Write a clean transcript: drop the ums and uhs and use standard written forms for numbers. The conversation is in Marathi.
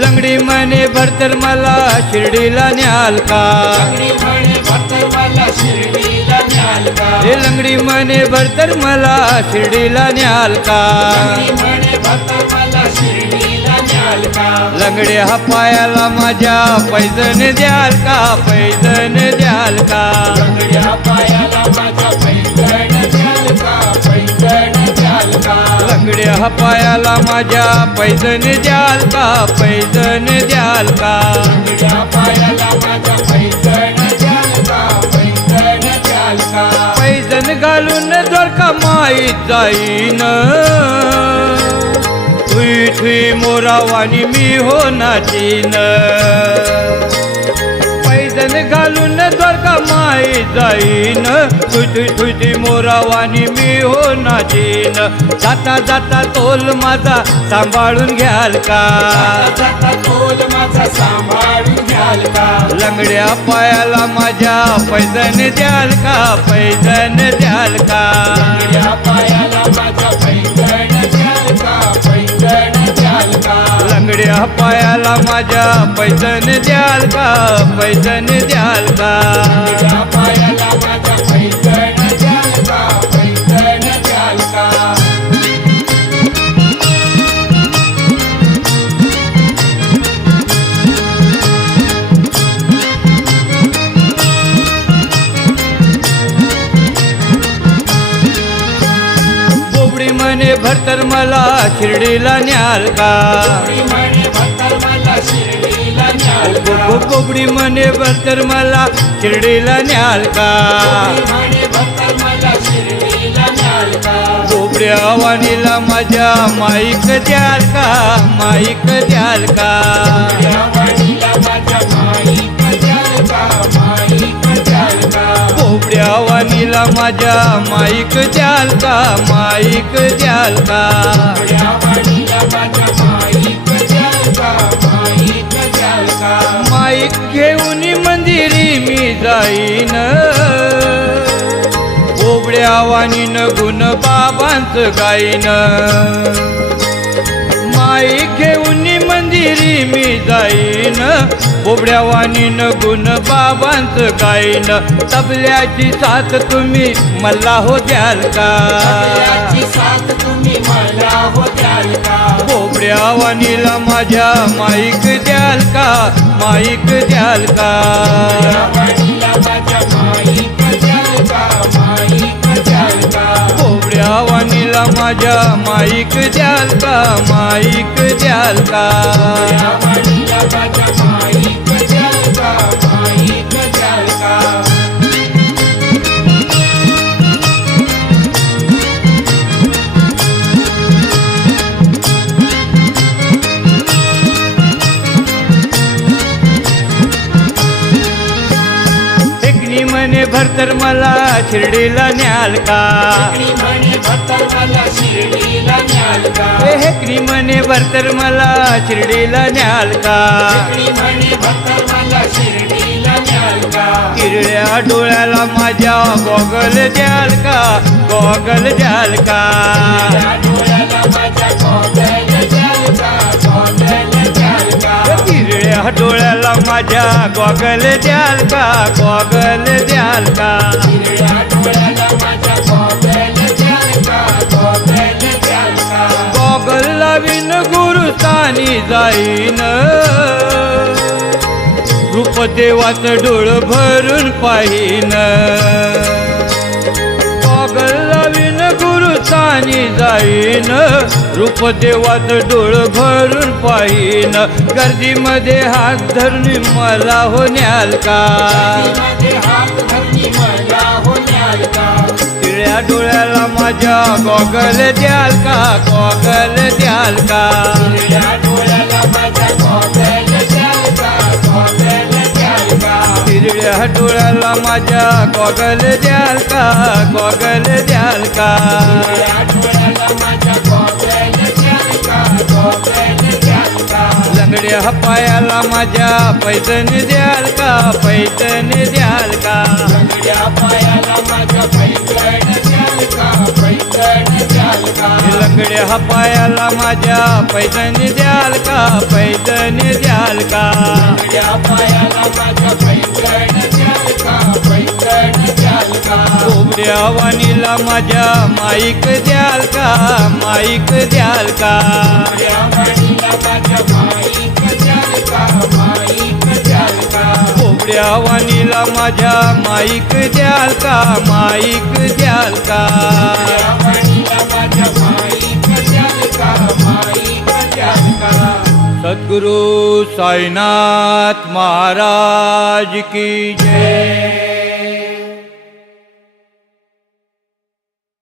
लंगडी म्हणे भरतर मला शिर्डीला न्याल का हे लंगडी म्हणे भरतर मला शिर्डीला न्याल का लंगड्या हा पायाला माझ्या पैजण द्याल का पैजण द्याल का लंगड्या हा पायाला माझ्या पैजण द्याल का पैजण द्याल का पैजण घालून जर का माहीत जाईन थुई थुई मोरावानी मी हो नाचीन पैजण घालून जर का माहीत जाईन थुई थुई थुई मोरावानी मी हो नाचीन जाता जाता तोल माझा सांभाळून घ्याल का लंगड्या पायाला माझ्या पैजण द्याल का पैजण द्याल का लंगड्या पायाला माझ्या पैजण द्याल का पैजण द्याल का म्हणे भरतर मला शिर्डीला न्याल का कोबडी म्हणे भरतर मला शिर्डीला न्याल का कोबड्या वाणीला माझ्या माईक द्याल का माईक द्याल का कोबड्या वाणीला माझ्या माईक द्याल का माईक द्याल का माईक घेऊन मंदिरी मी जाईन कोबड्या वाणीन गुण बाबांचं गाईन माईक घेऊन मंदिरी मी जाईन कोबड्या वाणीन गुण बाबांचं गाईन तबल्याची साथ तुम्ही मला हो द्याल का कोबड्या वाणीला माझ्या माईक द्याल का माईक द्याल का कोबड्या वाणीला माझ्या माईक द्याल का माईक द्याल का म्हणे भरतर मला शिर्डीला न्याल का हेकरी म्हणे भरतर मला शिर्डीला न्याल का किरड्या डोळ्याला माझ्या गॉगल द्याल का गॉगल द्याल का किरड्या डोळ्याला माझ्या गॉगल द्याल का गॉगल द्याल का गॉगल लावीन गुरुस्थानी जाईन रूपदेवाचं डोळ भरून पाहीन गॉगल लावीन गुरुस्थानी जाईन रूपदेवाचं डोळ भरून पाहीन गर्दीमध्ये हात धरून मला हो न्याल का तिळ्या डोळ्याला माझ्या गॉगल द्याल का गॉगल द्याल का तिरड्या डोळ्याला माझ्या गॉगल द्याल का गॉगल द्याल का लंगड्या पायाला माझ्या पैजण द्याल का पैजण द्याल का लंगड्या पायाला माझ्या पैजणी द्याल का पैजणी द्याल का कोबड्या वाणीला माझ्या माईक द्याल का माईक द्याल का कोबड्या वाणीला माझ्या माईक द्याल का माईक द्याल का सद्गुरु साईनाथ महाराज की जय।